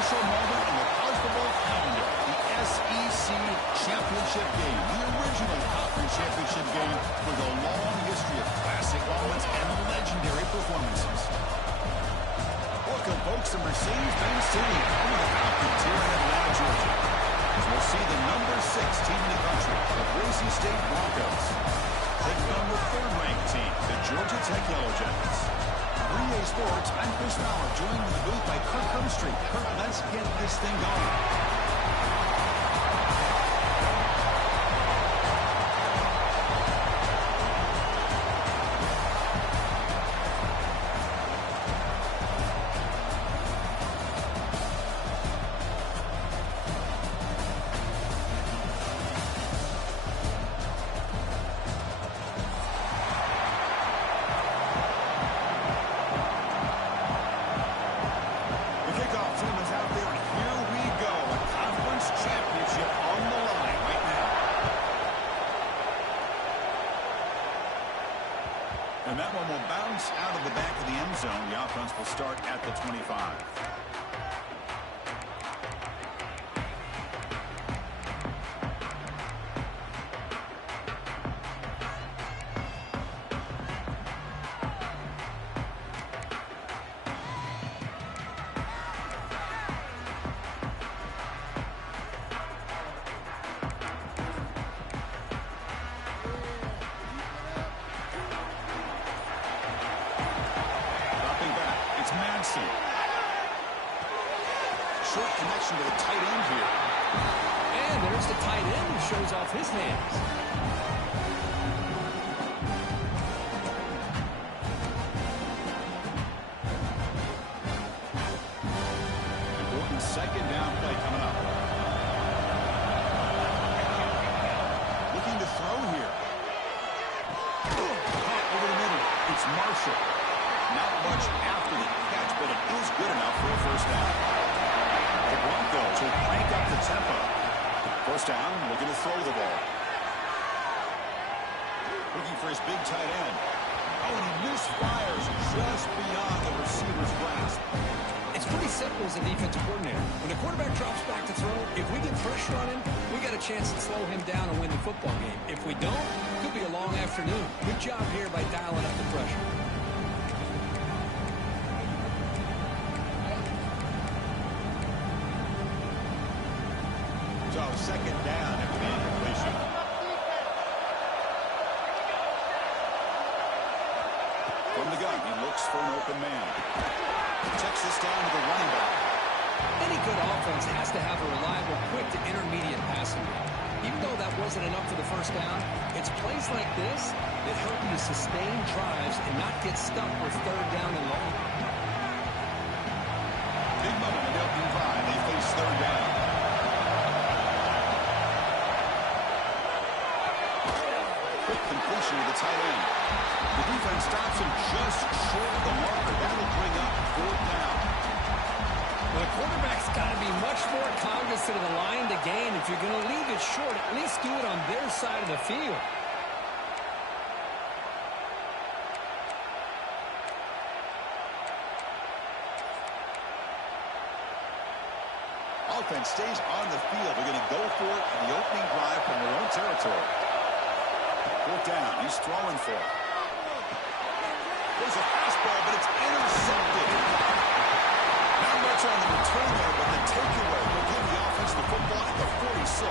special moment in the college football calendar, the SEC championship game, the original conference championship game with a long history of classic moments and legendary performances. Welcome, folks, to Mercedes-Benz Stadium, home of the Falcons here in Atlanta, Georgia. As we'll see the number 6 team in the country, the Boise State Broncos, taking on the third-ranked team, the Georgia Tech Yellow Jackets. 3A Sports, I'm Chris Fowler, joined in the booth by Kirk Hermstreet. Kirk, let's get this thing going. And that one will bounce out of the back of the end zone. The offense will start at the 25. Short connection to the tight end here. And there's the tight end who shows off his hands. Important second down play coming up. Looking to throw here. Caught over the middle. It's Marshall. Not much after the catch, but it is good enough for a first down. The Broncos will crank up the tempo. First down, looking to throw the ball. Looking for his big tight end. Oh, and he misfires just beyond the receiver's grasp. It's pretty simple as a defensive coordinator. When the quarterback drops back to throw, if we get pressure on him, we got a chance to slow him down and win the football game. If we don't, it could be a long afternoon. Good job here by dialing up the pressure. So second down after the incompletion. From the gun, he looks for an open man. Checks this down to the running back. Any good offense has to have a reliable, quick to intermediate passing game. Even though that wasn't enough for the first down, it's plays like this that help you to sustain drives and not get stuck with third down and long. Big moment in the opening drive. They face third down. Quick completion to the tight end. The defense stops him just short of the marker. That'll bring up fourth down. Well, the quarterback's got to be much more cognizant of the line to gain. If you're going to leave it short, at least do it on their side of the field. Offense stays on the field. They're going to go for it on the opening drive from their own territory. Fourth down. He's throwing for it. There's a fastball, but it's intercepted. Not much on the return there, but the takeaway will give the offense the football at the 46.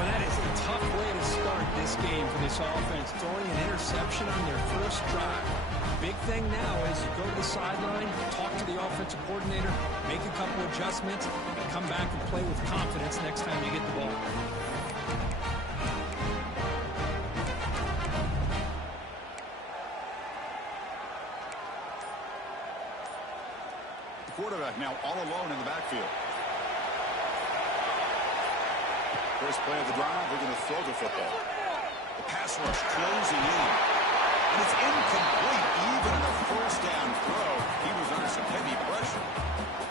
Well, that is a tough way to start this game for this offense, throwing an interception on their first drive. Big thing now is you go to the sideline, talk to the offensive coordinator, make a couple adjustments, and come back and play with confidence next time you get the ball. The quarterback now all alone in the backfield. First play of the drive, we're going to throw the football. The pass rush closing in. And it's incomplete. Even in a first down throw, he was under some heavy pressure.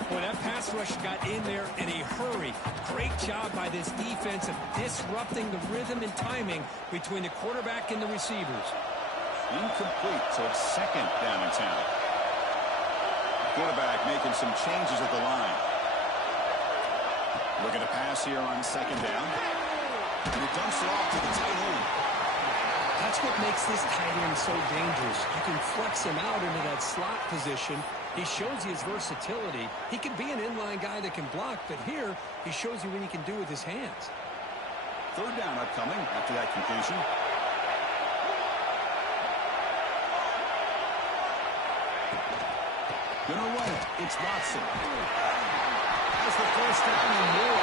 Boy, that pass rush got in there in a hurry. Great job by this defense of disrupting the rhythm and timing between the quarterback and the receivers. Incomplete, so it's second down in town. quarterback making some changes at the line. Looking to pass here on second down. And he dumps it off to the tight end. That's what makes this tight end so dangerous. You can flex him out into that slot position. He shows you his versatility. He can be an inline guy that can block, but here he shows you what he can do with his hands. Third down upcoming after that completion. Gonna run it. It's Watson. Has the first down and more.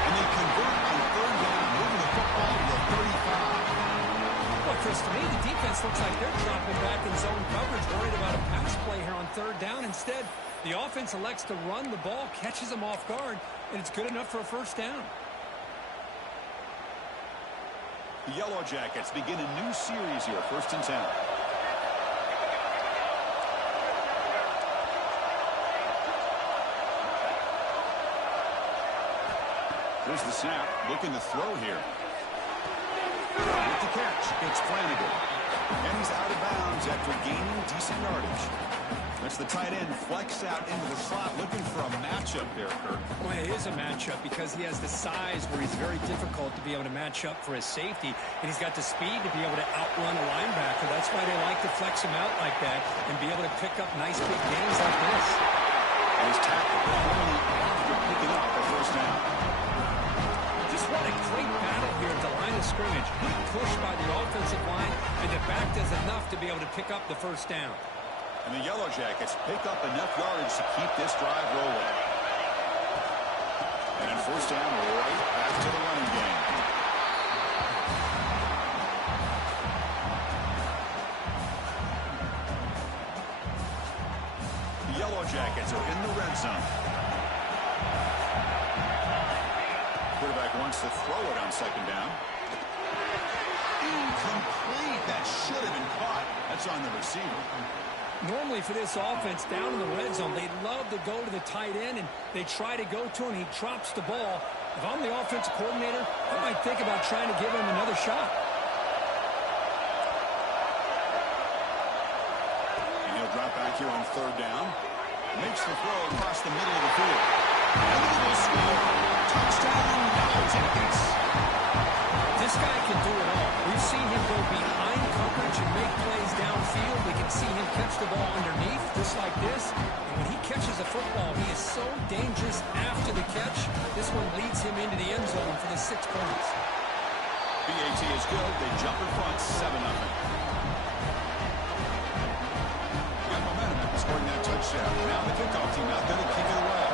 And they convert on third down, moving the football to the 35. Well, Chris, to me, the defense looks like they're dropping back in zone coverage, worried about a pass play here on third down. Instead, the offense elects to run the ball, catches them off guard, and it's good enough for a first down. The Yellow Jackets begin a new series here, 1st and 10. Here's the snap, looking to throw here. With the catch, it's Flanagan. And he's out of bounds after gaining decent yardage. That's the tight end flexed out into the slot, looking for a matchup there, Kirk. Well, it is a matchup because he has the size where he's very difficult to be able to match up for his safety, and he's got the speed to be able to outrun a linebacker. That's why they like to flex him out like that and be able to pick up nice big gains like this. And he's tackled only after picking up a first down. Just what a great battle here at the line of scrimmage. Good push by the offensive line, and the back does enough to be able to pick up the first down. And the Yellow Jackets pick up enough yardage to keep this drive rolling. And first down, right back to the running game. The Yellow Jackets are in the red zone. Quarterback wants to throw it on second down. Incomplete. That should have been caught. That's on the receiver. Normally for this offense down in the red zone, they love to go to the tight end, and they try to go to him. He drops the ball. If I'm the offensive coordinator, I might think about trying to give him another shot. And he'll drop back here on third down. Makes the throw across the middle of the field. And he will score. Touchdown, Yellow Jackets. This guy can do it all. We've seen him go behind coverage and make plays downfield. We can see him catch the ball underneath, just like this. And when he catches a football, he is so dangerous after the catch. This one leads him into the end zone for the 6 points. BAT is good. They jump in front, 7-0. Got momentum after scoring that touchdown. Now the kickoff team out there to kick it away.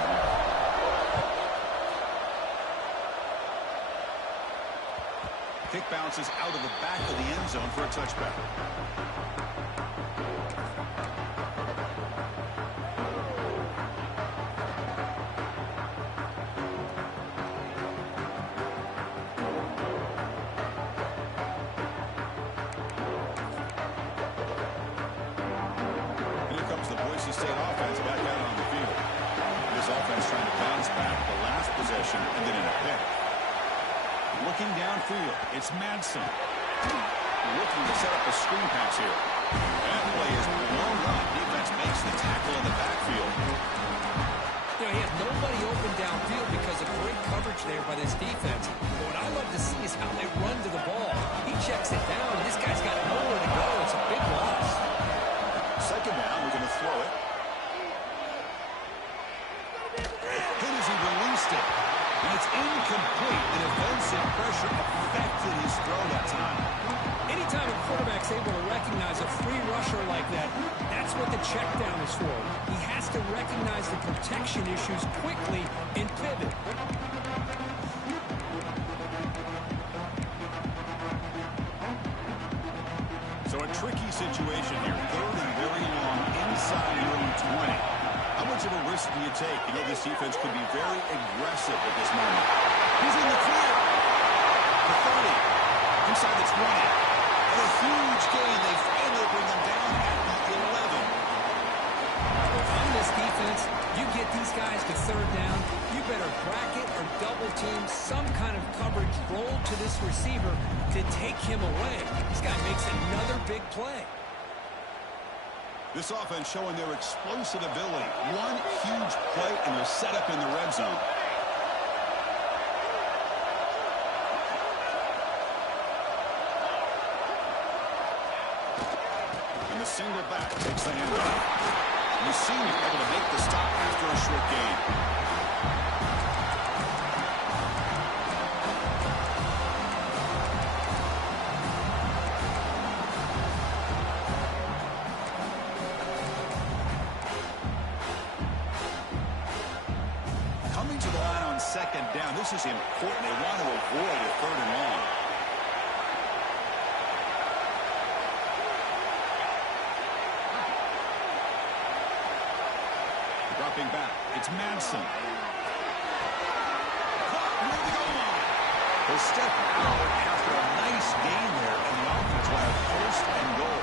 Kick bounces out of the back of the end zone for a touchback. And here comes the Boise State offense back out on the field. This offense trying to bounce back the last possession and then in a pick. Looking downfield, it's Madsen. Looking to set up a screen pass here. That play is blown up. Defense makes the tackle in the backfield. You know, he has nobody open downfield because of great coverage there by this defense. But what I love to see is how they run to the ball. He checks it down, and this guy's got nowhere to go. It's a big loss. Second down, we're going to throw it. Hit as he released it. And it's incomplete. The defensive pressure affected his throw that time. Anytime a quarterback's able to recognize a free rusher like that, that's what the check down is for. He has to recognize the protection issues quickly and pivot. So a tricky situation here. Third and very long inside your own 20. How much of a risk do you take? You know this defense could be very aggressive at this moment. He's in the clear. The 30. Inside the 20. And a huge gain. They finally bring them down at the 11. If I'm this defense, you get these guys to third down, you better bracket or double team some kind of coverage roll to this receiver to take him away. This guy makes another big play. This offense showing their explosive ability. One huge play, and they're set up in the red zone. And the single back takes the handoff. The senior able to make the stop after a short gain. Second down. This is important. They want to avoid a 3rd and long. Dropping back. It's Madsen. Caught near the goal line. They'll step out after a nice gain there, and the offense will have 1st and goal.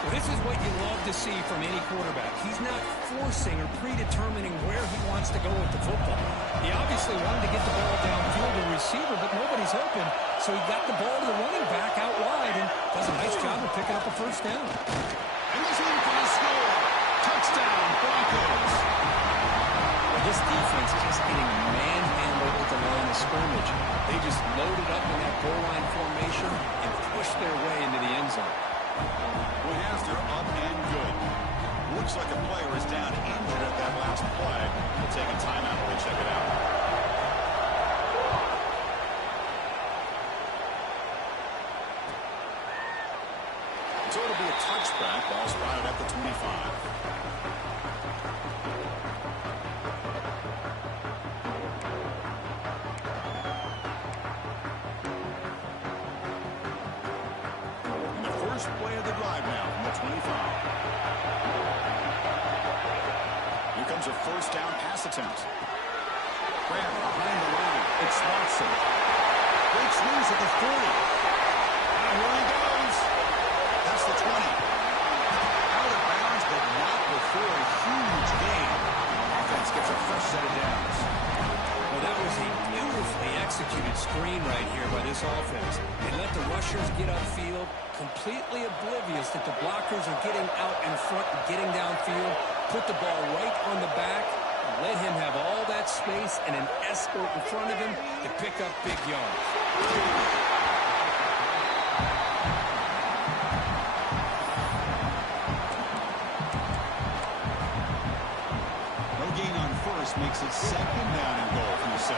Well, this is what you love to see from any quarterback. He's not forcing or predetermining where he wants to go with the football. He obviously wanted to get the ball downfield to the receiver, but nobody's open, so he got the ball to the running back out wide and does a nice job of picking up a 1st down. And he's in for the score. Touchdown, Broncos. Well, this defense is just getting manhandled at the line of scrimmage. They just loaded up in that goal line formation and pushed their way into the end zone. Well, after up and good. Looks like a player is down injured at that last play. We'll take a timeout while we check it out. So it'll be a touchback. Ball spotted at the 25. Play of the drive now from the 25. Here comes a 1st down pass attempt. Grant behind the line. It's Watson. Breaks loose at the 40. And here he goes. That's the 20. Out of bounds, but not before a huge gain. Offense gets a fresh set of downs. Well, that was a beautifully executed screen right here by this offense. They let the rushers get upfield, completely oblivious that the blockers are getting out in front and getting downfield, put the ball right on the back, let him have all that space and an escort in front of him to pick up big yards. No gain on 1st makes it 2nd down and goal from the 7.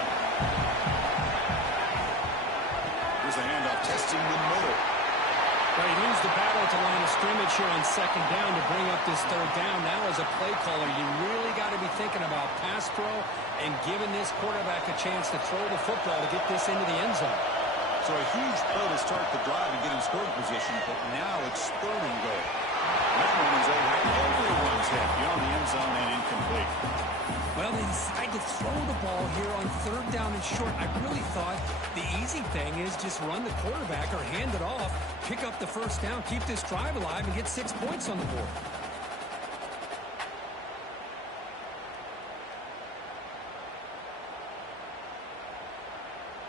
Here's a handoff testing the middle. Well, he loses the battle at the line of scrimmage here on 2nd down to bring up this 3rd down. Now as a play caller, you really got to be thinking about pass pro and giving this quarterback a chance to throw the football to get this into the end zone. So a huge play to start the drive and get in scoring position, but now it's 3rd and goal. That one is over everyone's head beyond the end zone and incomplete. Well, they decide to throw the ball here on 3rd down and short. I really thought the easy thing is just run the quarterback or hand it off, pick up the 1st down, keep this drive alive, and get 6 points on the board.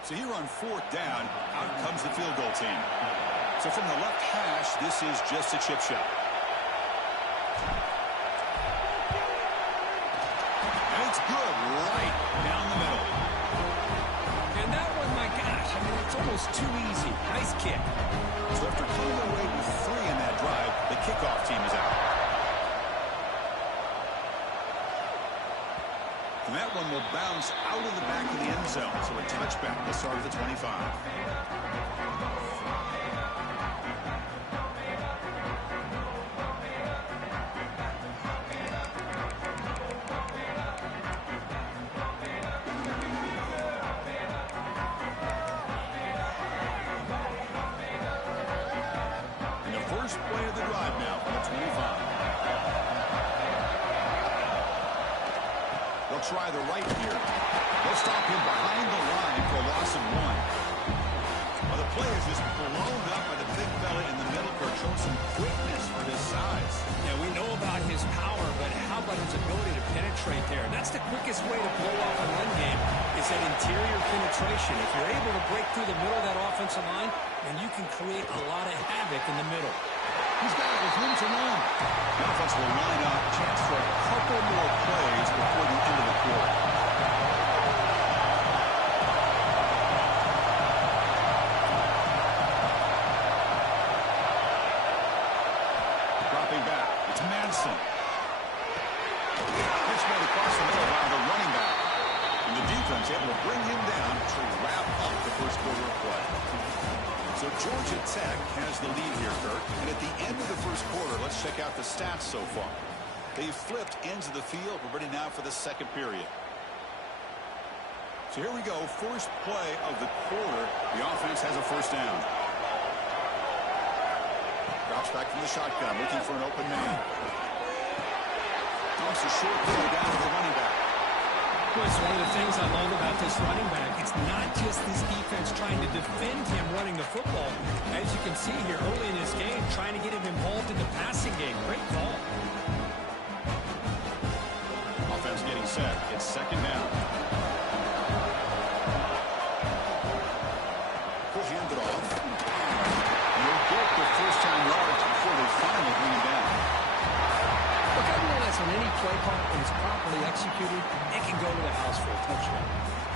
So here on 4th down, out comes the field goal team. So from the left hash, this is just a chip shot. And it's good right down the middle. And that one, my gosh, I mean, it's almost too easy. Nice kick. So after coming away with 3 in that drive, the kickoff team is out. And that one will bounce out of the back of the end zone. So a touchback will start at the 25. And the first play of the drive now from the 25. They'll try the right here. They'll stop him behind the line for a loss of 1. Well, the play is just blown up by the big fella in the middle court, showing some quickness for his size. Yeah, we know about his power, but how about his ability to penetrate there? That's the quickest way to blow up a run game, is that interior penetration. If you're able to break through the middle of that offensive line, then you can create a lot of havoc in the middle. He's got it with room to run. The offense will line up. Chance for a couple more plays before the end of the quarter. Dropping back. It's Madsen. Pitch made across the middle by the running back. And the defense able to bring him down to wrap up the first quarter of play. So Georgia Tech has the lead here, Kurt. And at the end of the first quarter, let's check out the stats so far. They've flipped ends of the field. We're ready now for the second period. So here we go. First play of the quarter. The offense has a first down. Drops back from the shotgun, looking for an open man. Dumps a short throw down to the running back. It's one of the things I love about this running back. It's not just this defense trying to defend him running the football. As you can see here early in this game, trying to get him involved in the passing game. Great call. Offense getting set. It's second down. He'll hand it off. He'll get the first-time yards before they finally bring him down. Look, I realize on any play call, when it's properly executed, it can go to the house for a touchdown.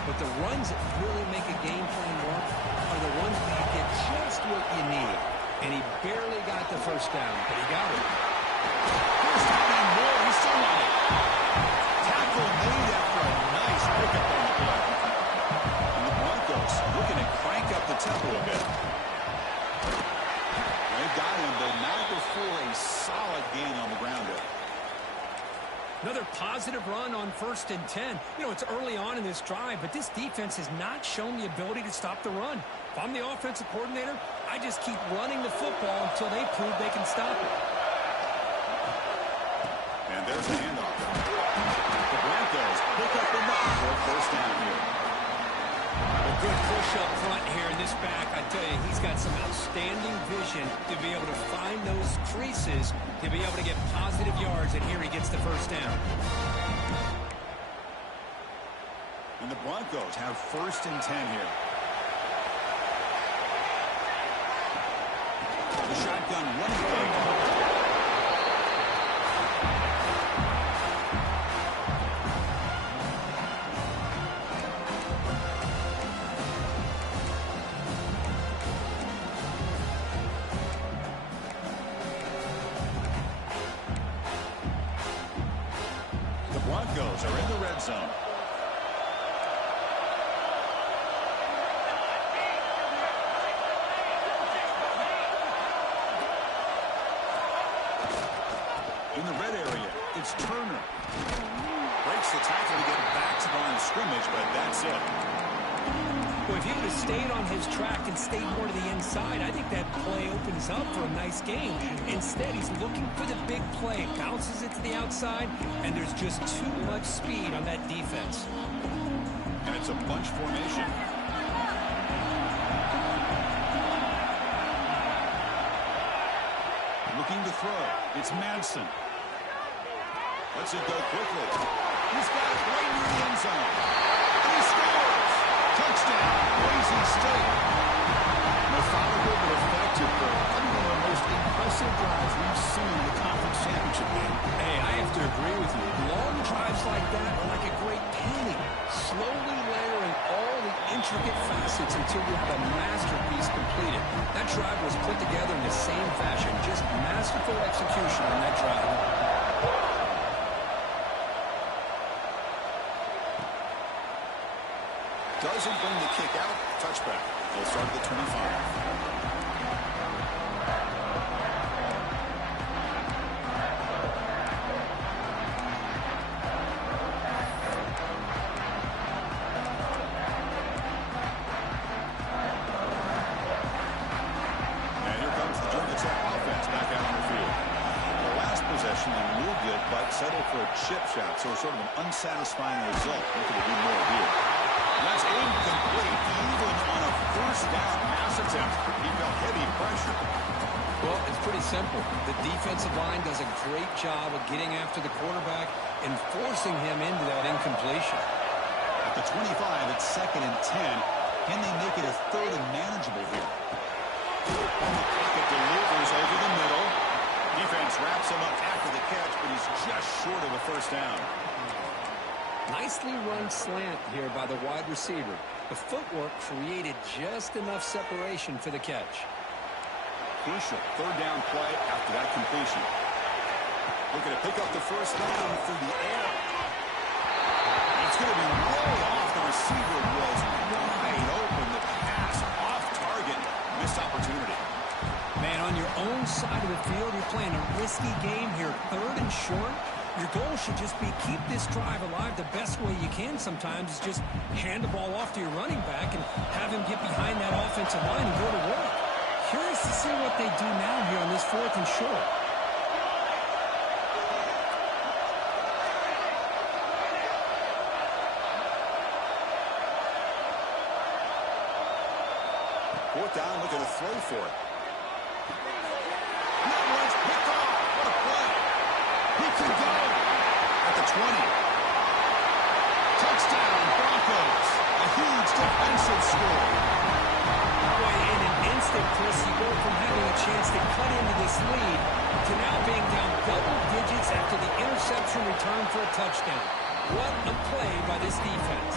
But the runs that really make a game plan work are the ones where you get just what you need. And he barely got the first down, but he got it. Here's Tommy Moore. He's still on it. Tackle made after a nice pickup on the play. And the Broncos looking to crank up the tempo a bit. They've got him, but not before a solid gain on the ground there. Another positive run on 1st and 10. You know, it's early on in this drive, but this defense has not shown the ability to stop the run. If I'm the offensive coordinator, I just keep running the football until they prove they can stop it. And there's the handoff. The Broncos pick up enough for a first down here. A good push up front here in this back. I tell you, he's got some outstanding vision to be able to find those creases, to be able to get positive yards, and here he gets the first down. And the Broncos have 1st and 10 here. The shotgun running play. Broncos are in the red zone. In the red area, it's Turner. Breaks the tackle to get back to the line of scrimmage, but that's it. Well, if he would have stayed on his track and stayed more to the inside, I think that play opens up for a nice game. Instead, he's looking for the big play, bounces it to the outside, and there's just too much speed on that defense. And it's a bunch formation. Looking to throw. It's Madsen. Lets it go quickly. He's got it right near the end zone. And he scores! Touchdown, Boise State. Methodical but effective, probably one of the most impressive drives we've seen in the conference championship game. Hey, I have to agree with you. Long drives like that are like a great painting, slowly layering all the intricate facets until you have a masterpiece completed. That drive was put together in the same fashion, just masterful execution on that drive. Doesn't bring the kick out. Touchback. They'll start at the 25. Settle for a chip shot, so sort of an unsatisfying result. Looking to do more here. That's incomplete, even on a first down pass attempt. He felt heavy pressure. Well, it's pretty simple. The defensive line does a great job of getting after the quarterback and forcing him into that incompletion. At the 25, it's 2nd and 10. Can they make it a 3rd and manageable here? And the pocket delivers over the middle. defense wraps him up after the catch, but he's just short of a first down. Nicely run slant here by the wide receiver. The footwork created just enough separation for the catch. Crucial third down play after that completion. Looking to pick up the first down through the air. It's going to be way off. The receiver was wide open. The pass off target. Missed opportunity. Man, on your own side of the field, you're playing a risky game here. Third and short. Your goal should just be keep this drive alive the best way you can sometimes is just hand the ball off to your running back and have him get behind that offensive line and go to work. Curious to see what they do now here on this 4th and short. Fourth down, looking to throw for it. That one's picked off. What a play. He can go at the 20. Touchdown, Broncos. A huge defensive score. Boy, in an instant, Chris, you go from having a chance to cut into this lead to now being down double digits after the interception return for a touchdown. What a play by this defense.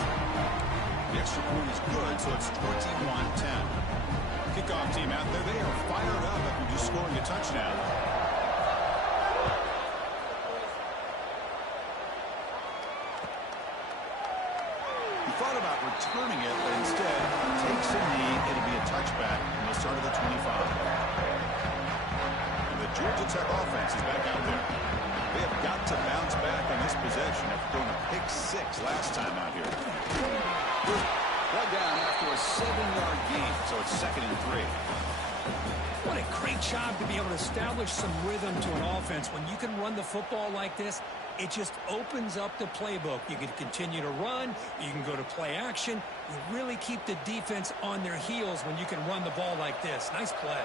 The extra point is good, so it's 21-10. Kickoff team out there, they are fired up after just scoring a touchdown. He thought about returning it, but instead takes a knee. It'll be a touchback, and they'll start at the 25. And the Georgia Tech offense is back out there. They have got to bounce back on this possession after throwing a pick 6 last time out here. One down after a 7-yard gain, so it's 2nd and 3. What a great job to be able to establish some rhythm to an offense. When you can run the football like this, it just opens up the playbook. You can continue to run. You can go to play action. You really keep the defense on their heels when you can run the ball like this. Nice play.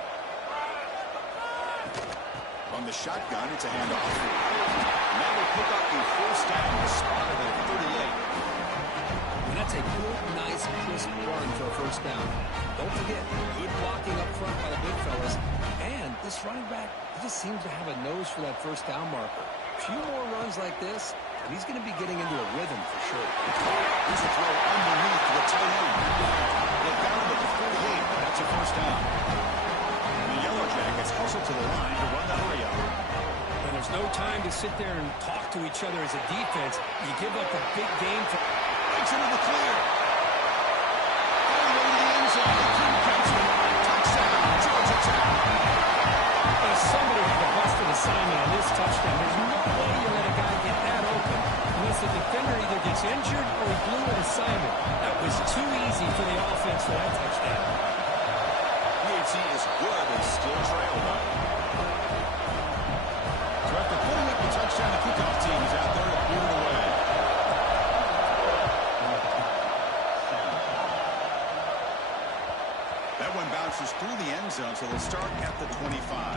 On the shotgun, it's a handoff. Now they pick up the first down, spotted at 38. And that's a good, nice, crisp run for a first down. Don't forget, good blocking up front by the big fellas. And this running back, he just seems to have a nose for that first down marker. A few more runs like this, and he's going to be getting into a rhythm for sure. Here's a throw underneath the tight end. They've got him at the 48. That's a first down. And the Yellow Jackets hustle to the line to run the hurry up. And there's no time to sit there and talk to each other as a defense. You give up a big game for... It's into the clear. All the way to the end zone. He couldn't catch it. Touchdown, Georgia Tech. Somebody had a busted assignment on this touchdown. There's no way you let a guy get that open unless the defender either gets injured or he blew an assignment. That was too easy for the offense for that touchdown. PAT is good. They still trail, though. So after putting up the touchdown, the kickoff team is out there to boot it away. That one bounces through the end zone, so they'll start at the 25.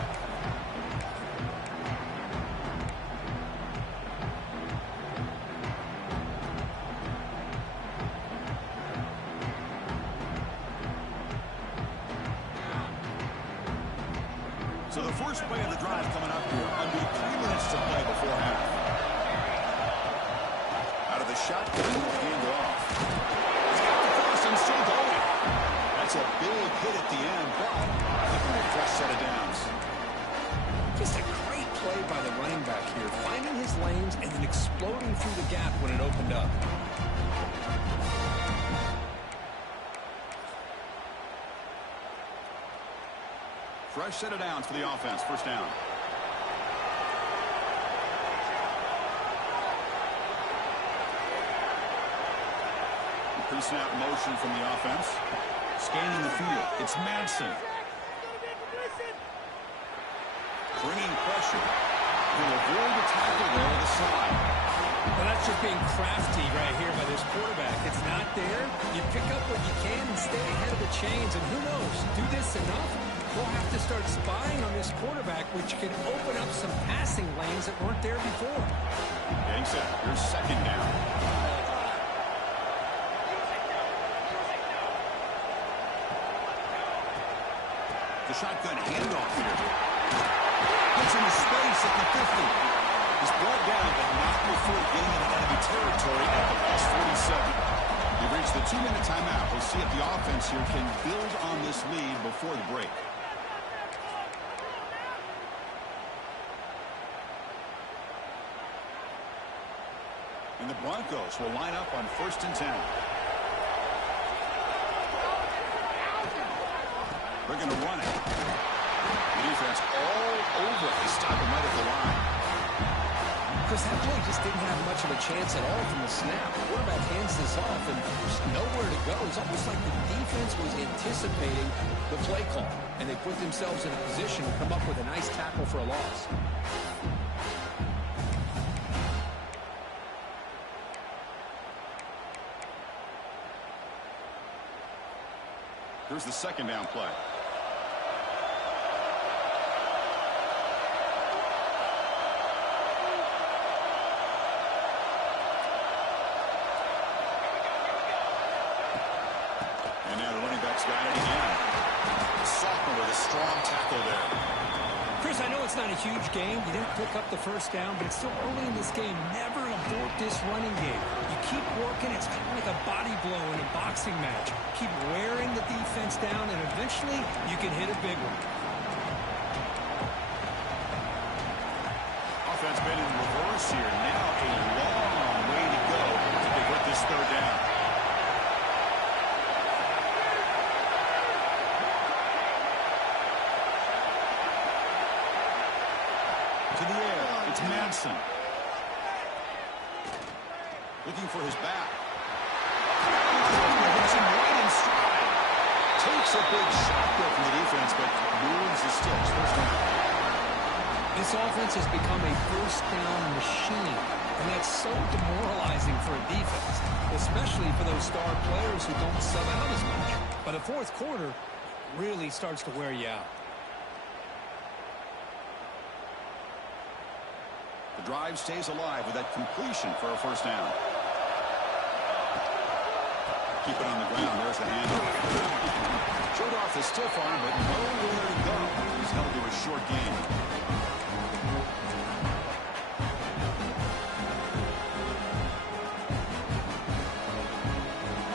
So the first play of the drive coming up here, under 3 minutes to play before half. Out of the shotgun, hand off. He's got the cross and still going. That's a big hit at the end, but a fresh set of downs. Just a great play by the running back here, finding his lanes and then exploding through the gap when it opened up. Fresh set of downs for the offense. First down. Pre-snap motion from the offense. Scanning the field. It's Madsen. Bringing pressure. He'll avoid the tackle there with a slide. Well, that's just being crafty right here by this quarterback. It's not there. You pick up what you can and stay ahead of the chains. And who knows, do this enough, we'll have to start spying on this quarterback, which could open up some passing lanes that weren't there before. Getting set. Here's second down. The shotgun handoff here. Gets into space at the 50. He's brought down, but not before getting into enemy territory at the plus 47. We've reached the 2-minute timeout. We'll see if the offense here can build on this lead before the break. And the Broncos will line up on 1st and 10. They're going to run it. The defense all over it. They stop him right at the line. Chris, that play just didn't have much of a chance at all from the snap. The quarterback hands this off, and there's nowhere to go. It's almost like the defense was anticipating the play call, and they put themselves in a position to come up with a nice tackle for a loss. Here's the 2nd down play. And now the running back's got it again. Sophomore with a strong tackle there. Chris, I know it's not a huge game. You didn't pick up the 1st down, but it's still early in this game. Never abort this running game. You keep working. It's kind of like a body blow in a boxing match. Keep wearing the defense down, and eventually you can hit a big one. Offense been in reverse here. Now a long way to go to convert this 3rd down. To the air, it's Madsen. Looking for his back. Hits him right in stride. Takes a big shot there from the defense, but moves the sticks. 1st down. This offense has become a 1st down machine, and that's so demoralizing for a defense, especially for those star players who don't sub out as much. By the 4th quarter, really starts to wear you out. The drive stays alive with that completion for a 1st down. Keep it on the ground. There's the handoff. Showed off the stiff arm, but nowhere to go. He's held to a short game.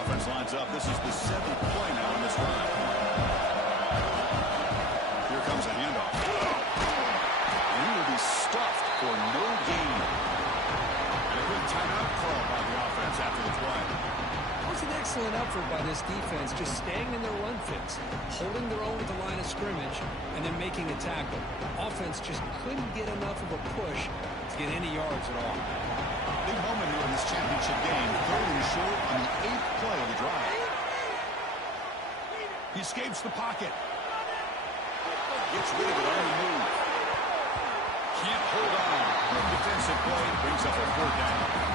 Offense lines up. This is the 7th play now on this drive. Here comes a handoff. And he will be stuffed for no gain. And a good timeout call by the offense after the play. That was an excellent effort by this defense, just staying in their run fits, holding their own at the line of scrimmage, and then making a tackle. Offense just couldn't get enough of a push to get any yards at all. Big moment here in this championship game. 3rd and short on the 8th play of the drive. He escapes the pocket. Gets rid of it on the move. Can't hold on. Good defensive play. Brings up a 4th down.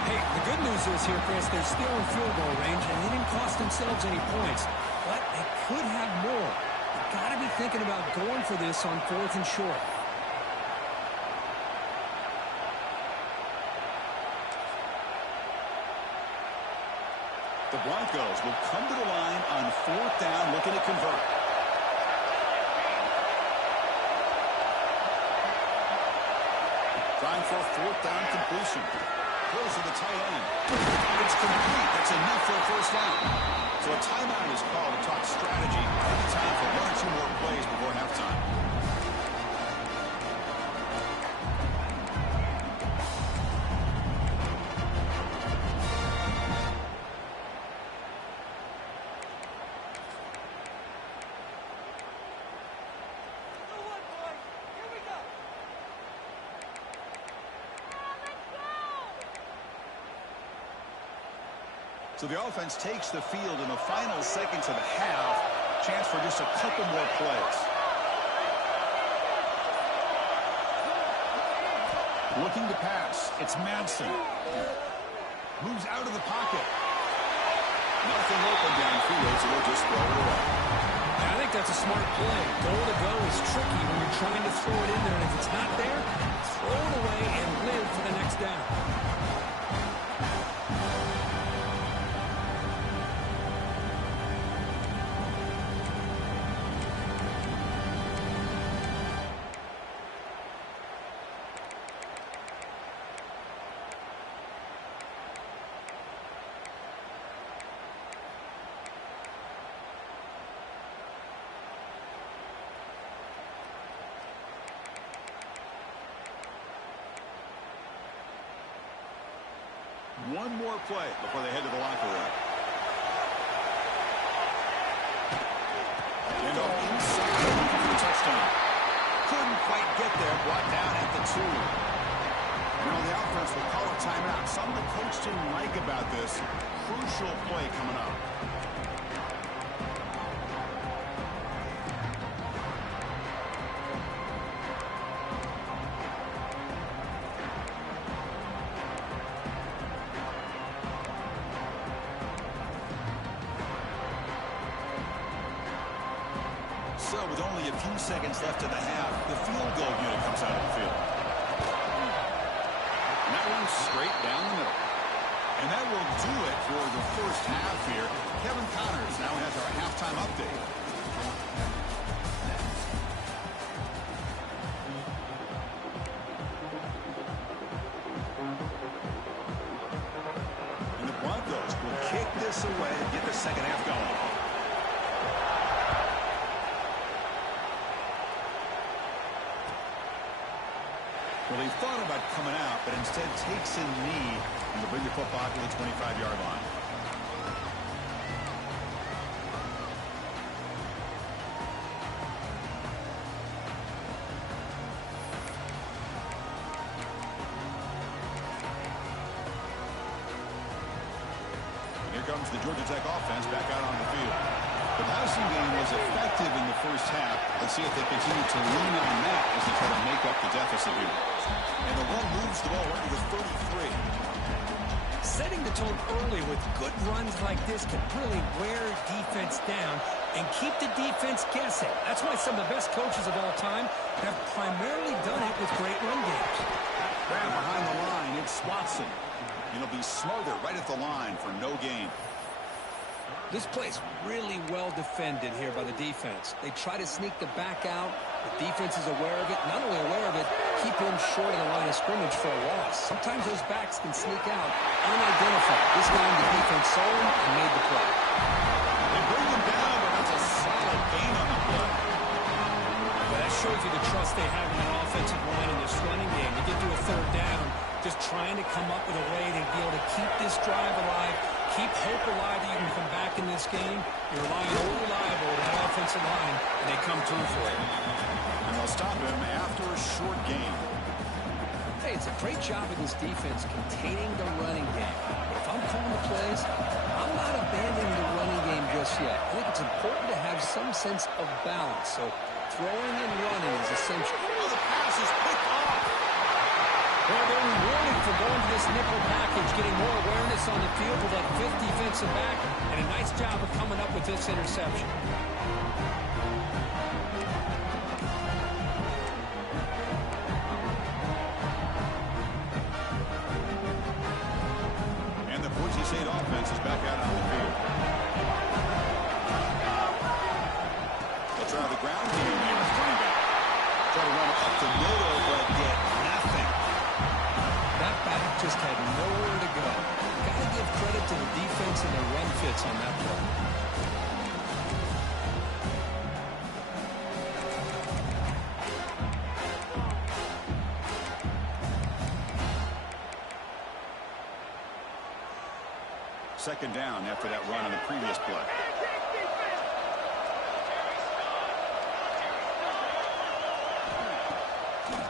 Hey, the good news is here, Chris, they're still in field goal range, and they didn't cost themselves any points. But they could have more. You've got to be thinking about going for this on 4th and short. The Broncos will come to the line on 4th down, looking to convert. Trying for a 4th down completion. Throws to the tight end. It's complete. That's enough for a 1st down. So a timeout is called to talk strategy. Time for 1 or 2 more plays before halftime. So the offense takes the field in the final seconds of the half. Chance for just a couple more plays. Looking to pass. It's Madsen. Moves out of the pocket. Nothing open downfield, so they'll just throw it away. I think that's a smart play. Goal to go is tricky when you're trying to throw it in there, and if it's not there, throw it away and live for the next down. One more play before they head to the locker room. And off inside for the touchdown. Couldn't quite get there. Brought down at the 2. You know, the offense will call a timeout. Something the coach didn't like about this. Crucial play coming up. So with only a few seconds left in the half, the field goal unit comes out of the field. And that runs straight down the middle. And that will do it for the first half here. Kevin Connors now has our halftime update. And the Broncos will kick this away and get the second half going. Well, he thought about coming out, but instead takes a knee and will bring the football to the 25-yard line. And here comes the Georgia Tech offense back out on the field. The passing game was effective in the first half. Let's see if they continue to lean on that as they try to make up the deficit here. And the run moves the ball right to the 33. Setting the tone early with good runs like this can really wear defense down and keep the defense guessing. That's why some of the best coaches of all time have primarily done it with great run games. Grab behind the line, it's Watson. It'll be smothered right at the line for no gain. This play's really well defended here by the defense. They try to sneak the back out. The defense is aware of it. Not only aware of it, keep him short of the line of scrimmage for a loss. Sometimes those backs can sneak out unidentified. This time the defense saw him and made the play. They bring him down, but that's a solid gain on the play. Well, that shows you the trust they have in that offensive line in this running game. To get to a third down, just trying to come up with a way to be able to keep this drive alive, keep hope alive that you can come back in this game. You're relying on reliable to that offensive line, and they come through for you. And they'll stop him after a short gain. Hey, it's a great job of this defense containing the running game. But if I'm calling the plays, I'm not abandoning the running game just yet. I think it's important to have some sense of balance. So throwing and running is essential. Oh, the pass is picked off. Well, they're rewarded for going to this nickel package, getting more awareness on the field with that fifth defensive back, and a nice job of coming up with this interception. And the Boise State offense is back out on the field. They'll try the ground game here with running back. Try to run up the middle, but get nothing. That back just had nowhere to go. Got to give credit to the defense and their run fits on that play. Second down after that run on the previous play.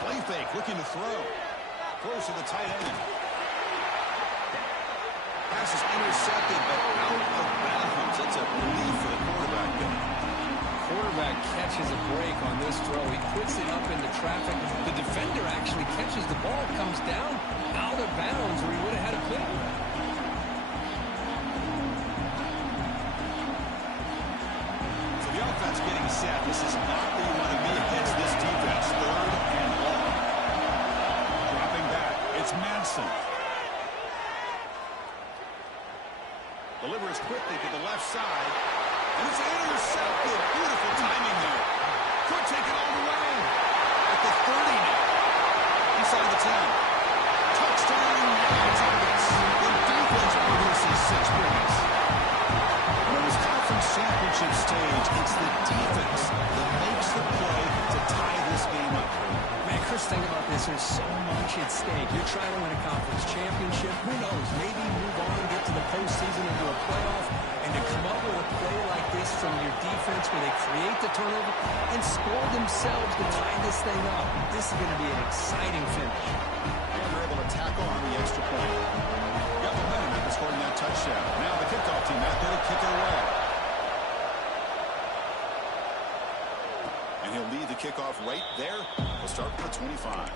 Play fake, looking to throw. Close to the tight end. Pass is intercepted, but out of bounds. That's a relief for the quarterback there. Quarterback catches a break on this throw. He puts it up into traffic. The defender actually catches the ball, comes down out of bounds where he would have had a pick. So the offense getting set. This is not where you want to be against this defense. Third and long. Dropping back. It's Manson. Delivers quickly to the left side. And it's intercepted. Beautiful timing there. Could take it all the way. At the 30 now. Inside the 10. Touchdown, Giants. The defense produces 6 points. On this conference championship stage, it's the defense that makes the play to tie this game up. Man, Chris, think about this. There's so much at stake. You're trying to win a conference championship. Who knows? Maybe from your defense where they create the turnover and score themselves to tie this thing up. This is going to be an exciting finish. And they're able to tackle on the extra point. Got momentum after scoring that touchdown. Now the kickoff team out there to kick it away. And he'll lead the kickoff right there. We'll start from the 25.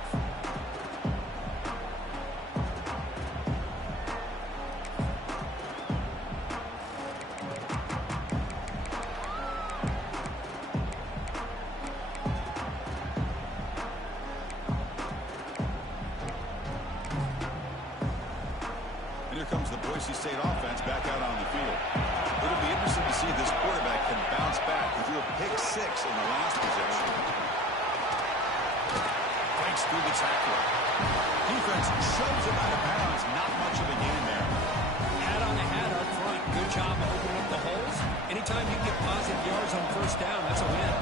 And here comes the Boise State offense back out on the field. It'll be interesting to see if this quarterback can bounce back. He threw a pick 6 in the last possession. Breaks through the tackle. Defense shoves him out of bounds. Not much of a gain there. Hat on the hat up front. Good job of opening up the holes. Anytime you get positive yards on first down, that's a win.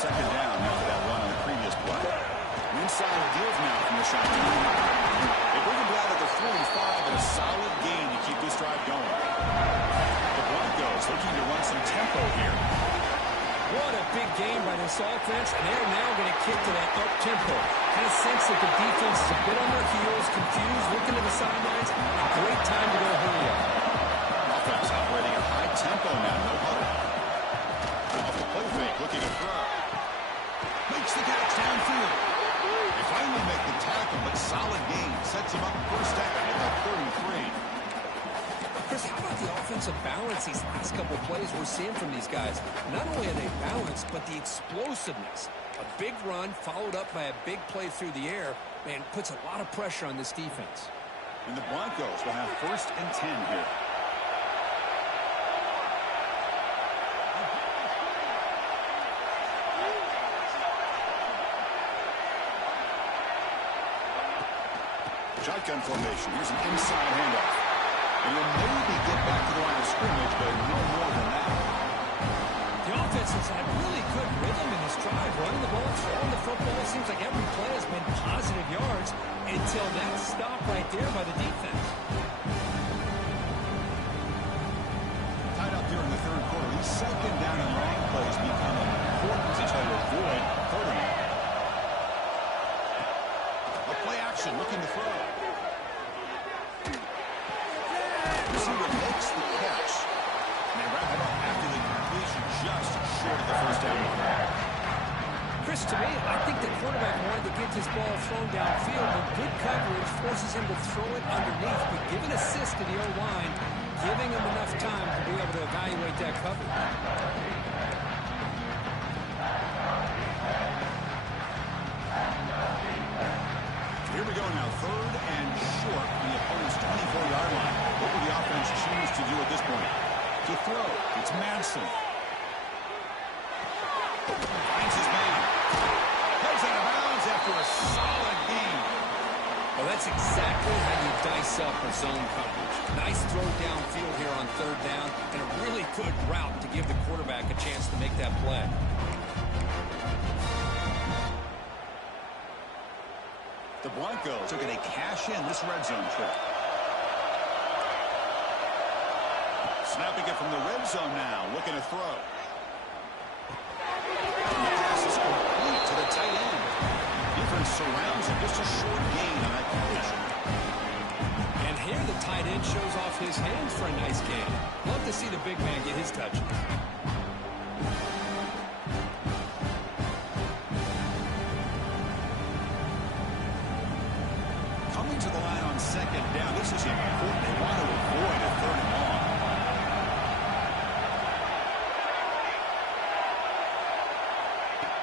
Second down after that run on the previous play. Inside deals now from the shotgun. They bring him down at the 45 and a solid gain to keep this drive going. The Broncos looking to run some tempo here. What a big game by this offense, and they're now going to kick to that up-tempo. Kind of sense that the defense is a bit on their heels, confused, looking to the sidelines. A great time to go hurry up. Offense operating at high tempo now, no huddle. Off the play fake, looking to throw. Makes the catch downfield. They finally make the tackle, but solid gain. Sets him up first down at the 33. Chris, how about the offensive balance these last couple plays we're seeing from these guys? Not only are they balanced, but the explosiveness. A big run followed up by a big play through the air, man, puts a lot of pressure on this defense. And the Broncos will have first and 10 here. Shotgun formation. Here's an inside handoff. And he'll maybe get back to the line of scrimmage, but no more than that. The offense has had really good rhythm in this drive, running the ball, throwing the football. It seems like every play has been positive yards until that stop right there by the defense. Tied up here in the third quarter. These second down and long plays become important to try to avoid hurting. A play action, looking to throw. Receiver makes the catch. And they wrap it up after the completion, just short of the first down. Chris, to me, I think the quarterback wanted to get this ball thrown downfield, but good coverage forces him to throw it underneath. But give an assist to the O-line, giving him enough time to be able to evaluate that coverage. Here we go now, third and short on the opponent's 24-yard line. What will the offense choose to do at this point? To throw, it's Madsen. Finds his man. Goes out of bounds after a solid gain. Well, that's exactly how you dice up a zone coverage. Nice throw downfield here on third down, and a really good route to give the quarterback a chance to make that play. The Broncos are going to cash in this red zone trip. Snapping it from the red zone now, looking to throw. And the pass is complete to the tight end. Defense surrounds him, just a short gain on that completion. And here the tight end shows off his hands for a nice gain. Love to see the big man get his touches. Coming to the line on second down. This is important. They want to avoid a third and long.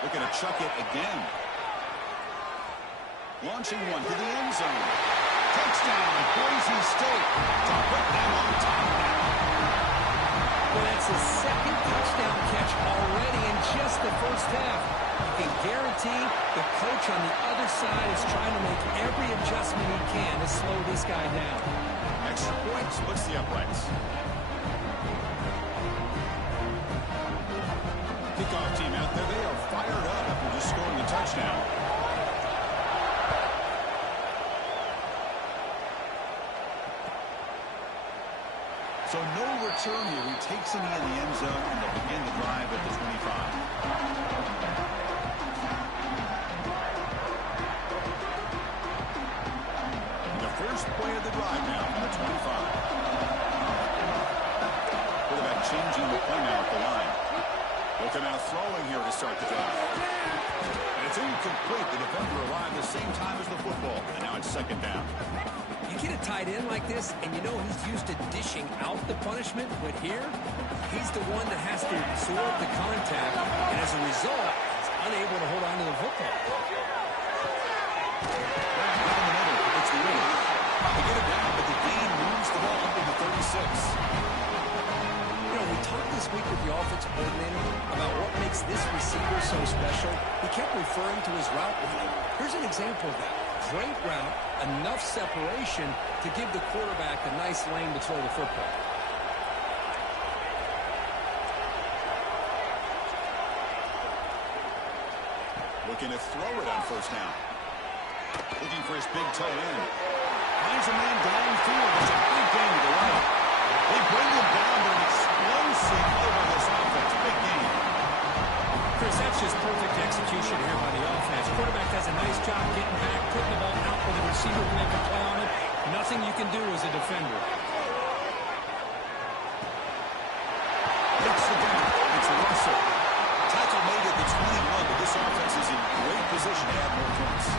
Looking to chuck it again. Launching one to the end zone. Touchdown, Boise State to put them on top now. Well, that's his second touchdown catch already in just the first half. You can guarantee the coach on the other side is trying to make every adjustment he can to slow this guy down. Extra point splits the uprights. Kickoff team out there. They are fired up after just scoring a touchdown. So no return here. He takes it in the end zone, and they'll begin the drive at the 25. The first play of the drive now from the 25. Quarterback changing the play now at the line. Looking out throwing here to start the drive. And it's incomplete. The defender arrived the same time as the football, and now it's second down. You get a tight end like this, and you know he's used to dishing out the punishment, but here, he's the one that has to absorb the contact, and as a result, he's unable to hold on to the football. It's Lee. They get it down, but the gain moves the ball up into 36. You know, we talked this week with the offensive coordinator about what makes this receiver so special. He kept referring to his route running. Here's an example of that. Great route, enough separation to give the quarterback a nice lane to throw the football. Looking to throw it on first down. Looking for his big tight end. Finds a man downfield. It's a big gain to the right. They bring him down to an explosive play by this offense. Big gain. Chris, that's just perfect execution here by the offense. Quarterback does a nice job getting back, putting the ball out where the receiver can make a play on it. Nothing you can do as a defender. Gets the down. It's Russell. Tackle made at the 21, but this offense is in great position to add more points.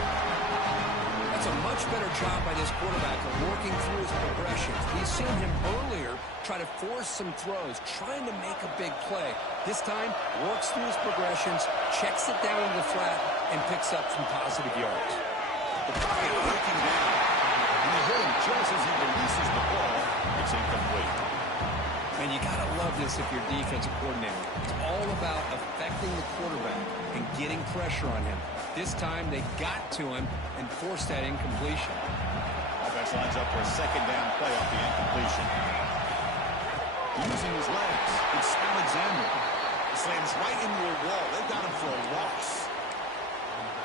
That's a much better job by this quarterback of working through his progressions. We've seen him earlier try to force some throws, trying to make a big play. This time, works through his progressions, checks it down in the flat, and picks up some positive yards. The pocket working down. And they hit him just as he releases the ball. It's incomplete. And you got to love this if you're defensive coordinator. It's all about affecting the quarterback and getting pressure on him. This time, they got to him and forced that incompletion. Offense lines up for a second down play off the incompletion. Using his legs, it's Alexander. He slams right into a wall. They've got him for a loss.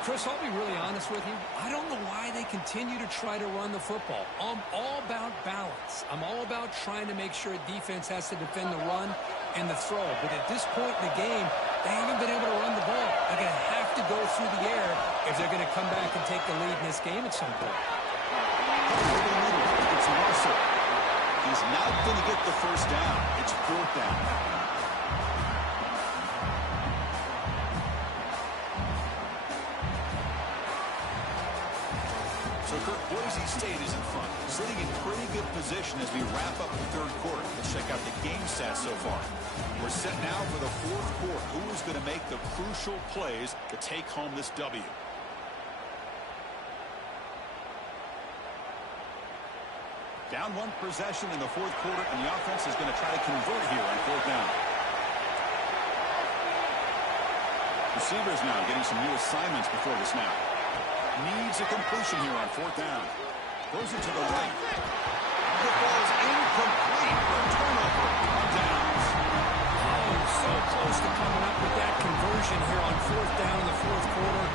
Chris, I'll be really honest with you. I don't know why they continue to try to run the football. I'm all about balance. I'm all about trying to make sure a defense has to defend the run and the throw. But at this point in the game, they haven't been able to run the ball. They're going to have to go through the air if they're going to come back and take the lead in this game at some point. It's Russell. He's not going to get the first down. It's fourth down. So, Kirk, Boise State is in front, sitting in pretty good position as we wrap up the third quarter. Let's check out the game stats so far. We're set now for the fourth quarter. Who is going to make the crucial plays to take home this W? Down one possession in the fourth quarter, and the offense is going to try to convert here on fourth down. Receivers now getting some new assignments before the snap. Needs a completion here on fourth down. Throws it to the right. The ball is incomplete. A turnover on downs. Oh, so close to coming up with that conversion here on fourth down in the fourth quarter.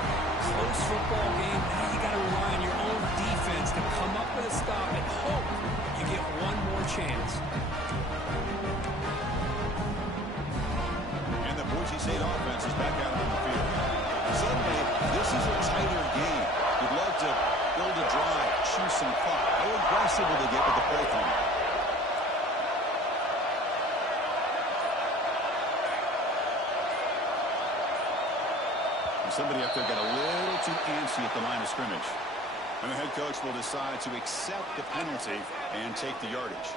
Close football game. Now you got to rely on your own defense to come up with a stop and hope you get one more chance. And the Boise State offense is back out on the field. Suddenly, this is a tighter game. You'd love to build a drive, choose some clock. How aggressive will they get with the play calling? Somebody up there got a little too antsy at the line of scrimmage. And the head coach will decide to accept the penalty and take the yardage.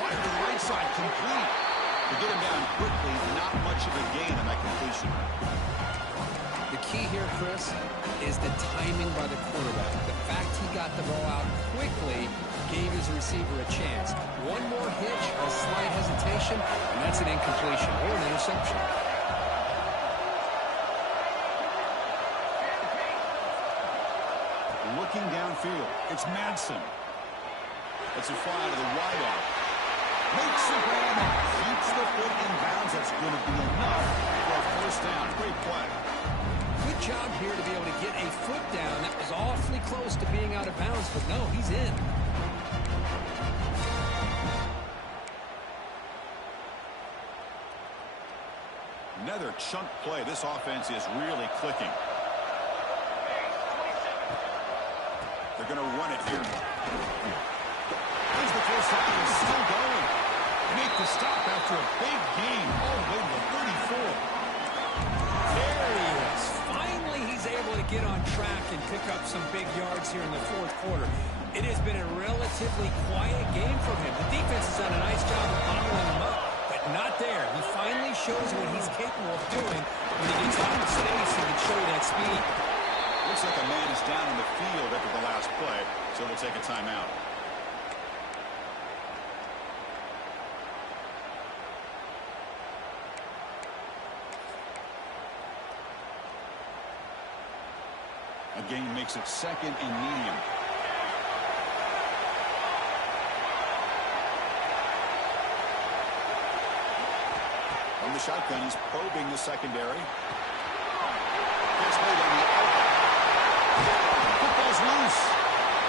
Fire to the right side, complete. To get him down quickly, not much of a gain on that completion. The key here, Chris, is the timing by the quarterback. The fact he got the ball out quickly gave his receiver a chance. One more hitch, a slight hesitation, and that's an incompletion or an interception. Looking downfield, it's Madsen. That's a fly to the wideout. Makes the grab and keeps the foot in bounds. That's going to be enough for a first down. Great play. Good job here to be able to get a foot down. That was awfully close to being out of bounds, but no, he's in. Another chunk play. This offense is really clicking. They're going to run it here. Here's the first down. It's still going. Make the stop after a big gain all the way to the 34. There he is. Finally, he's able to get on track and pick up some big yards here in the fourth quarter. It has been a relatively quiet game for him. The defense has done a nice job of bottling him up, but not there. He finally shows what he's capable of doing when he gets out of space and can show that speed. Looks like a man is down in the field after the last play, so we'll take a timeout. A gain makes it second and medium. From the shotgun, he's probing the secondary. Gets laid on the outlet. Football's loose.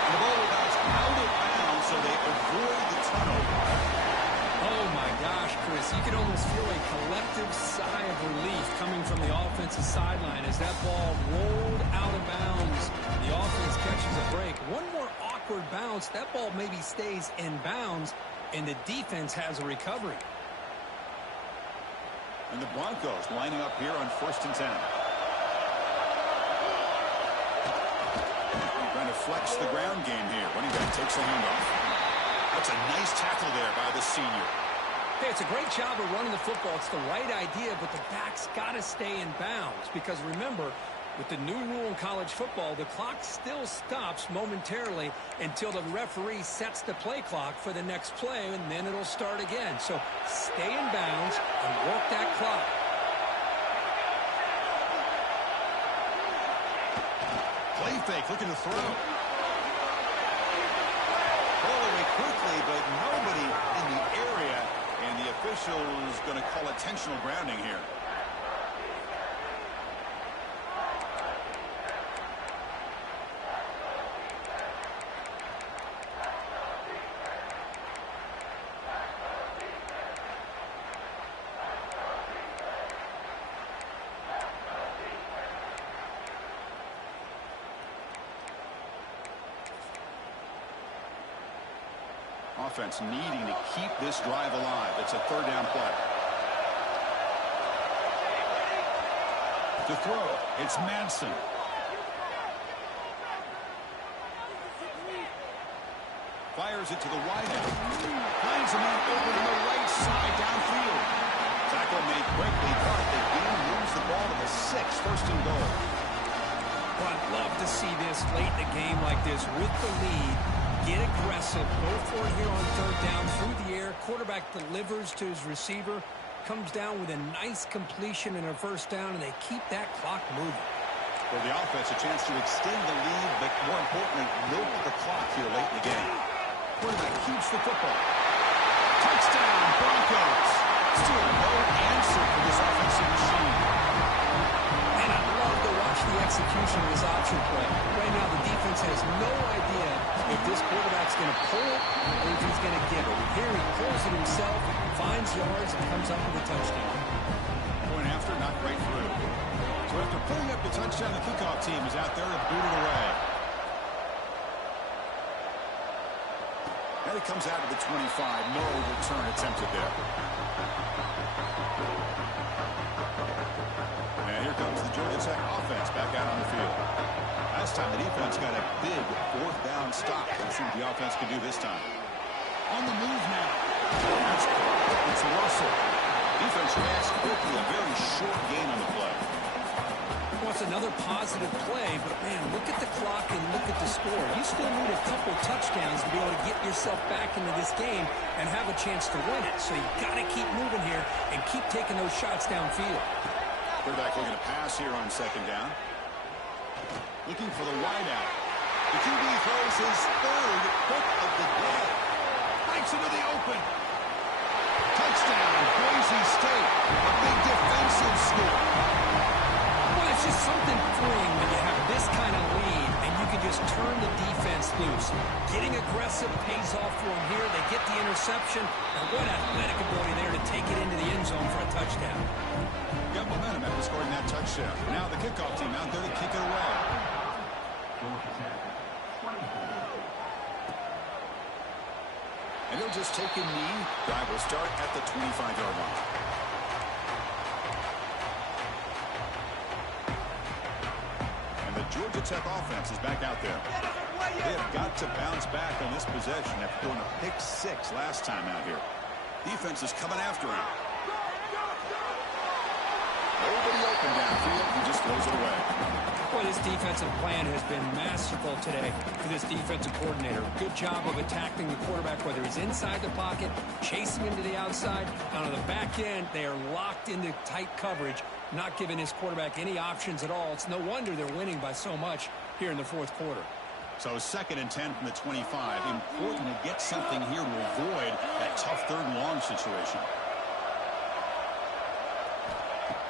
And the ball will bounce out of bounds, so they avoid the turnover. Oh, my gosh, Chris. You can almost feel a collective sigh of relief coming from the offensive sideline as that ball rolled out of bounds. The offense catches a break. One more awkward bounce. That ball maybe stays in bounds, and the defense has a recovery. And the Broncos lining up here on 1st and 10. Trying to flex the ground game here. Running back takes the handoff. That's a nice tackle there by the senior. Hey, it's a great job of running the football. It's the right idea, but the back's got to stay in bounds because remember, with the new rule in college football, the clock still stops momentarily until the referee sets the play clock for the next play, and then it'll start again. So stay in bounds and work that clock. Play fake, looking to throw. Ball away quickly, but nobody in the area, and the official is going to call intentional grounding here. Offense needing to keep this drive alive. It's a third down play. To throw, it's Madsen. Fires it to the wide end. Finds a man over to the right side downfield. Tackle made quickly, but the game moves the ball to the 6, 1st and goal. Well, I'd love to see this late in the game like this with the lead. Get aggressive. Go for it here on third down through the air. Quarterback delivers to his receiver. Comes down with a nice completion and a first down, and they keep that clock moving. For the offense, a chance to extend the lead, but more importantly, milk the clock here late in the game. Quarterback keeps the football. Touchdown, Broncos. Still no answer for this offensive machine. And I'd love to watch the execution of this option play. Right now, the defense has no idea if this quarterback's going to pull it or if he's going to give it. Here he pulls it himself, finds yards, and comes up with a touchdown. Point after, not right through. So after pulling up the touchdown, the kickoff team is out there and booted away. And it comes out to the 25. No return attempted there. And here comes the Georgia Tech offense back out on the field. Last time the defense got a big 4th down stop. Let's see what the offense can do this time. On the move now. That's caught. It's Russell. Defense reacts quickly. A very short gain on the play. Well, it's another positive play, but man, look at the clock and look at the score. You still need a couple touchdowns to be able to get yourself back into this game and have a chance to win it. So you got to keep moving here and keep taking those shots downfield. Quarterback looking to pass here on 2nd down. Looking for the wideout. The QB throws his 3rd hook of the day. Breaks into the open. Boise State, a big defensive score. Well, it's just something freeing when you have this kind of lead and you can just turn the defense loose. Getting aggressive pays off for them here. They get the interception, and what athletic ability there to take it into the end zone for a touchdown. Got momentum after scoring that touchdown. Now the kickoff team out there to kick it away. And he'll just take a knee. Drive will start at the 25-yard line. And the Georgia Tech offense is back out there. They have got to bounce back on this possession after throwing a pick 6 last time out here. Defense is coming after him. Nobody open downfield. He just throws it away. Boy, this defensive plan has been masterful today for this defensive coordinator. Good job of attacking the quarterback, whether he's inside the pocket, chasing him to the outside. And on the back end, they are locked into tight coverage, not giving his quarterback any options at all. It's no wonder they're winning by so much here in the fourth quarter. So 2nd and 10 from the 25. Important to get something here to avoid that tough 3rd and long situation.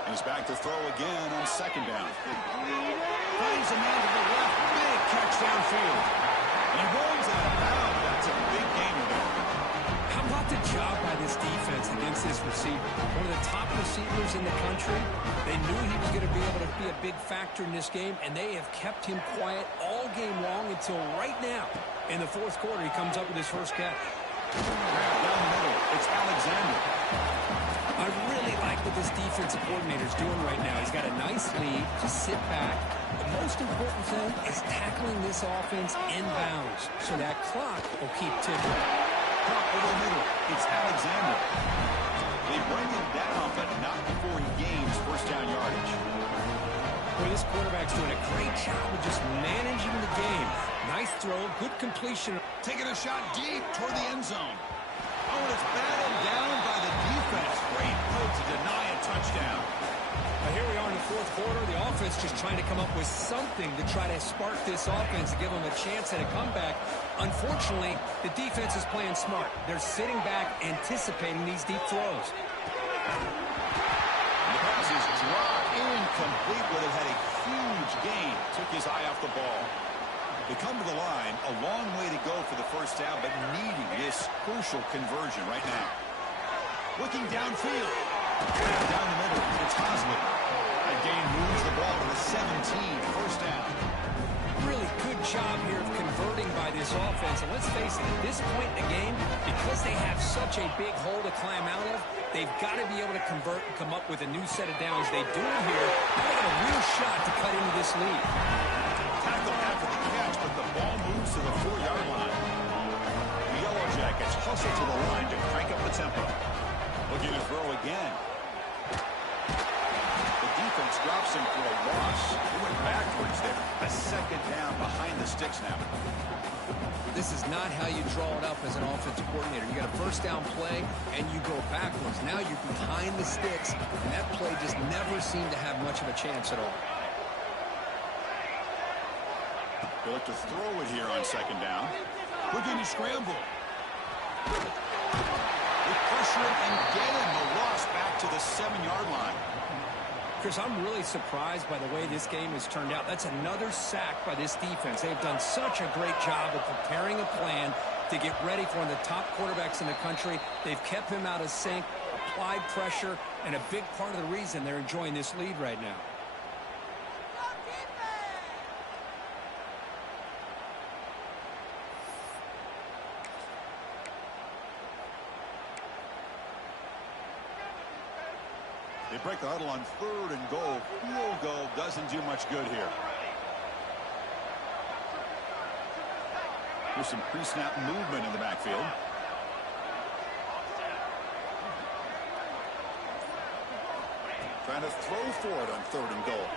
He's back to throw again on 2nd down. Finds a man to the left. Big catch downfield. And he rolls out of bounds. That's a big gainer there. How about the job by this defense against this receiver? One of the top receivers in the country. They knew he was going to be able to be a big factor in this game, and they have kept him quiet all game long until right now. In the fourth quarter, he comes up with his first catch. Down the middle, it's Alexander. I really like what this defensive coordinator is doing right now. He's got a nice lead. Just sit back. The most important thing is tackling this offense inbounds so that clock will keep ticking. Clock over the middle. It's Alexander. They bring him down, but not before he gains first down yardage. Boy, this quarterback's doing a great job of just managing the game. Nice throw, good completion. Taking a shot deep toward the end zone. Oh, and it's battled down by the defense. Great move to deny a touchdown. Now here we are in the fourth quarter. The offense just trying to come up with something to try to spark this offense, give them a chance at a comeback. Unfortunately, the defense is playing smart. They're sitting back, anticipating these deep throws. The pass is dropped, incomplete, would have had a huge gain. Took his eye off the ball. They come to the line, a long way to go for the first down, but needing this crucial conversion right now. Looking downfield. Down the middle, it's Hosley. That gain moves the ball to the 17, first down. Really good job here of converting by this offense. And let's face it, at this point in the game, because they have such a big hole to climb out of, they've got to be able to convert and come up with a new set of downs. They do it here. They got a real shot to cut into this lead. Tackle after the catch, but the ball moves to the 4-yard line. The Yellow Jackets hustle to the line to crank up the tempo. Looking to throw again. The defense drops him for a loss. He went backwards there. A 2nd down behind the sticks now. This is not how you draw it up as an offensive coordinator. You got a first down play, and you go backwards. Now you're behind the sticks, and that play just never seemed to have much of a chance at all. They look to throw it here on 2nd down. Looking to scramble. They pressure him and get him. The loss back to the 7-yard line. Chris, I'm really surprised by the way this game has turned out. That's another sack by this defense. They've done such a great job of preparing a plan to get ready for one of the top quarterbacks in the country. They've kept him out of sync, applied pressure, and a big part of the reason they're enjoying this lead right now. They break the huddle on 3rd and goal. Field goal doesn't do much good here. There's some pre-snap movement in the backfield. Trying to throw for it on 3rd and goal.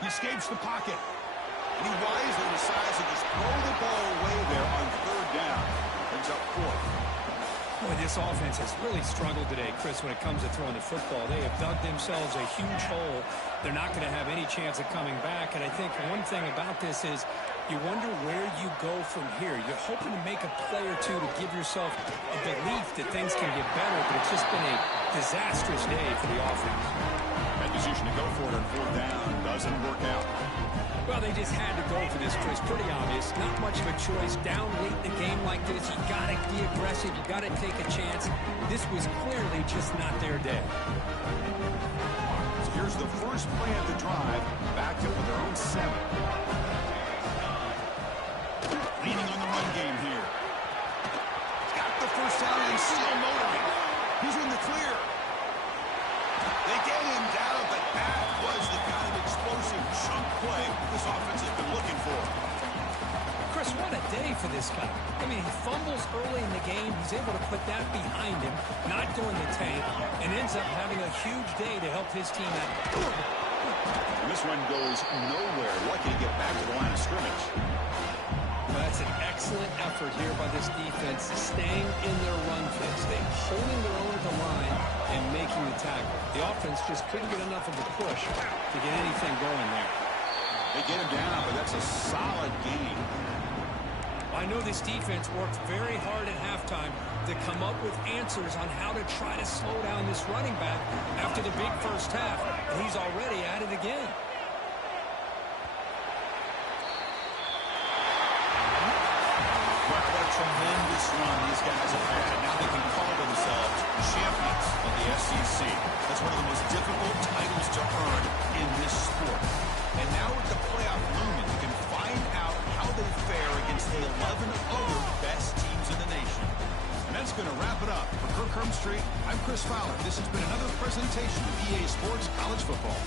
He escapes the pocket. And he wisely decides to just throw the ball away there on 3rd down. Brings up 4th. Boy, this offense has really struggled today, Chris, when it comes to throwing the football. They have dug themselves a huge hole. They're not going to have any chance of coming back. And I think one thing about this is You wonder where you go from here. You're hoping to make a play or two to give yourself a belief that things can get better, but it's just been a disastrous day for the offense. That decision to go for it on fourth down doesn't work out. Well, they just had to go for this, Chris. Pretty obvious. Not much of a choice. Down late in a game like this, you got to be aggressive. You got to take a chance. This was clearly just not their day. So here's the first play of the drive, backed up with their own 7. Leaning on the run game here. Got the first down and still motoring. He's in the clear. They get him down, but that was the kind of explosive chunk play this offense has been looking for. Chris, what a day for this guy. I mean, he fumbles early in the game. He's able to put that behind him, not doing the tank, and ends up having a huge day to help his team out. And this one goes nowhere. Lucky to get back to the line of scrimmage. That's an excellent effort here by this defense, staying in their run fits. They holding their own at the line and making the tackle. The offense just couldn't get enough of a push to get anything going there. They get him down, but that's a solid gain. I know this defense worked very hard at halftime to come up with answers on how to try to slow down this running back after the big first half, and he's already at it again. What a tremendous run these guys have had. Now they can call themselves champions of the SEC. That's one of the most difficult titles to earn in this sport. And now with the playoff looming, you can find out how they fare against the 11 other best teams in the nation. And that's going to wrap it up. For Kirk Hermstreet, I'm Chris Fowler. This has been another presentation of EA Sports College Football.